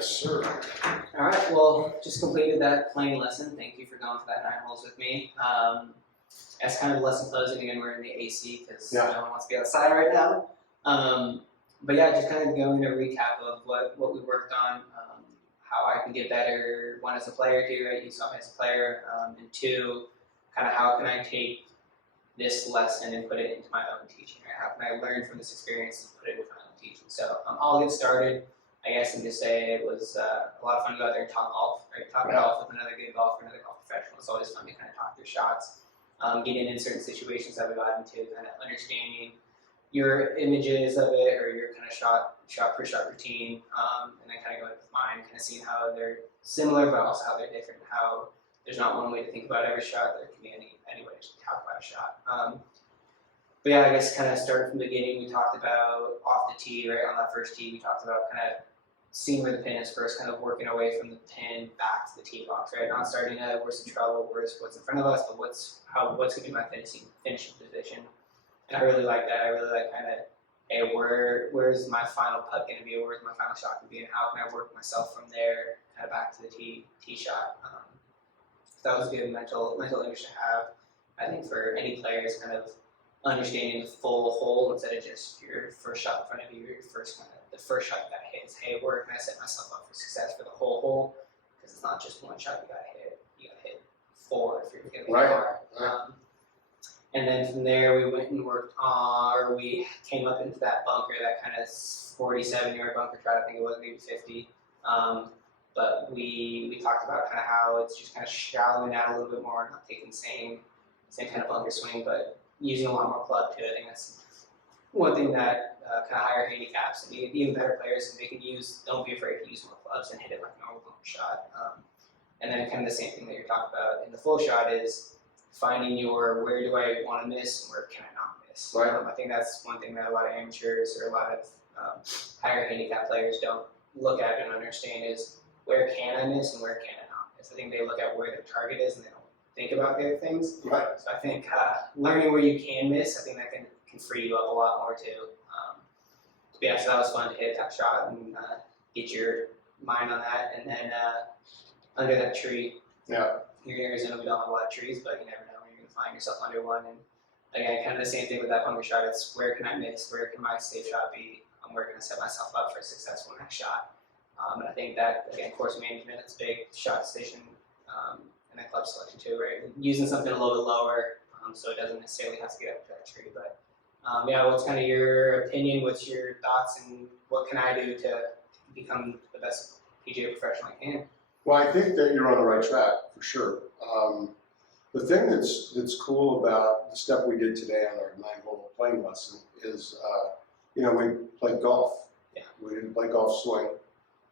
Yes, sir. All right, well, just completed that playing lesson. Thank you for going for that 9 holes with me. As kind of lesson closing, again, we're in the AC because no one wants to be outside right now. But yeah, just kind of going to recap of what we worked on, how I can get better, one as a player too, right? You saw me as a player, and two, kind of how can I take this lesson and put it into my own teaching, right? How can I learn from this experience and put it into my own teaching? So I'll get started. I guess and just say it was a lot of fun to go out there and talk golf, right? Talk golf with another good golfer, another golf professional. It's always fun to kind of talk through shots, getting in certain situations that we got into, kind of understanding your images of it or your kind of shot per shot routine, and then kind of going with mine, kind of seeing how they're similar but also how they're different. How there's not one way to think about every shot. There can be any way to talk about a shot. But yeah, I guess kind of starting from the beginning, we talked about off the tee, right? On that first tee, we talked about kind of seeing where the pin is first, kind of working away from the pin back to the tee box, right? Not starting at where's the trouble, where's what's in front of us, but what's going to be my finishing position. And I really like that. I really like kind of, hey, where's my final putt going to be, or where's my final shot going to be, and how can I work myself from there, kind of back to the tee shot. That was a good mental image to have. I think for any players, kind of understanding the full hole instead of just your first shot in front of you, your first kind of the first shot you got to hit is, hey, where can I set myself up for success for the whole hole? Because it's not just one shot you got to hit. You got to hit 4 if you're going to be far. And then from there, we went and worked on, or we came up into that bunker, that kind of 47-yard bunker shot. I think it was maybe 50. But we talked about kind of how it's just kind of shallowing out a little bit more, not taking the same kind of bunker swing, but using a lot more club too. I think that's one thing that kind of higher handicaps and even better players, they can use. Don't be afraid to use more clubs and hit it like a normal bunker shot. And then kind of the same thing that you're talking about in the full shot is finding your where do I want to miss and where can I not miss. Right. I think that's one thing that a lot of amateurs or a lot of higher handicap players don't look at and understand is where can I miss and where can I not miss. I think they look at where their target is and they don't think about the other things. Right. So I think learning where you can miss, I think that can free you up a lot more too. But yeah, so that was fun to hit that shot and get your mind on that. And then under that tree, here in Arizona we don't have a lot of trees, but you never know when you're going to find yourself under one. And again, kind of the same thing with that bunker shot. It's where can I miss? Where can my safe shot be? Where can I set myself up for a successful next shot? And I think that, again, course management, it's big, shot decision, and then club selection too, right? Using something a little bit lower so it doesn't necessarily have to get up to that tree. But yeah, what's kind of your opinion? What's your thoughts? And what can I do to become the best PGA professional I can? Well, I think that you're on the right track for sure. The thing that's cool about the stuff we did today on our 9-hole playing lesson is, we played golf. Yeah. We didn't play golf swing.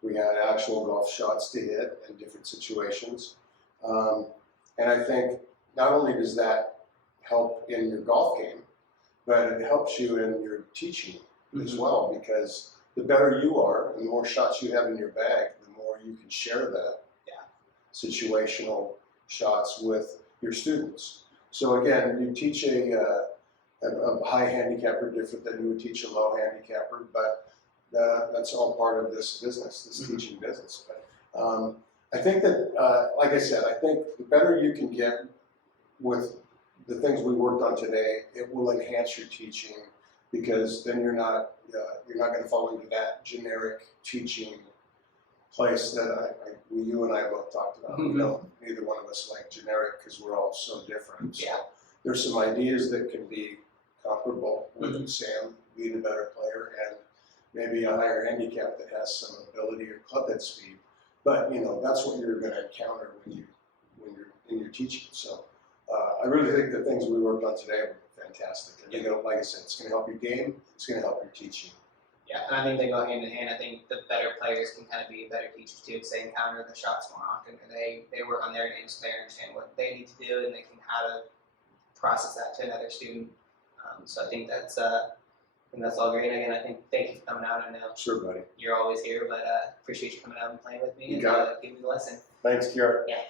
We had actual golf shots to hit in different situations. And I think not only does that help in your golf game, but it helps you in your teaching as well, because the better you are and the more shots you have in your bag, the more you can share that situational shots with your students. So again, you teach a high handicapper different than you would teach a low handicapper, but that's all part of this business, this teaching business. But I think that, like I said, I think the better you can get with the things we worked on today, it will enhance your teaching, because then you're not going to fall into that generic teaching place that you and I both talked about. Neither one of us like generic because we're all so different. So there's some ideas that can be comparable with Sam being a better player and maybe a higher handicap that has some ability or club head speed. But that's what you're going to encounter when you're in your teaching. So I really think the things we worked on today were fantastic. I think, like I said, it's going to help your game. It's going to help your teaching. Yeah, and I think they go hand in hand. I think the better players can kind of be better teachers too, because they encounter the shots more often, and they work on their games, so they understand what they need to do, and they can how to process that to another student. So I think that's all great. Again, I think thank you for coming out. I know Sure, buddy. you're always here, but appreciate you coming out and playing with me You got and giving me the lesson. Thanks, Kiara. Yeah.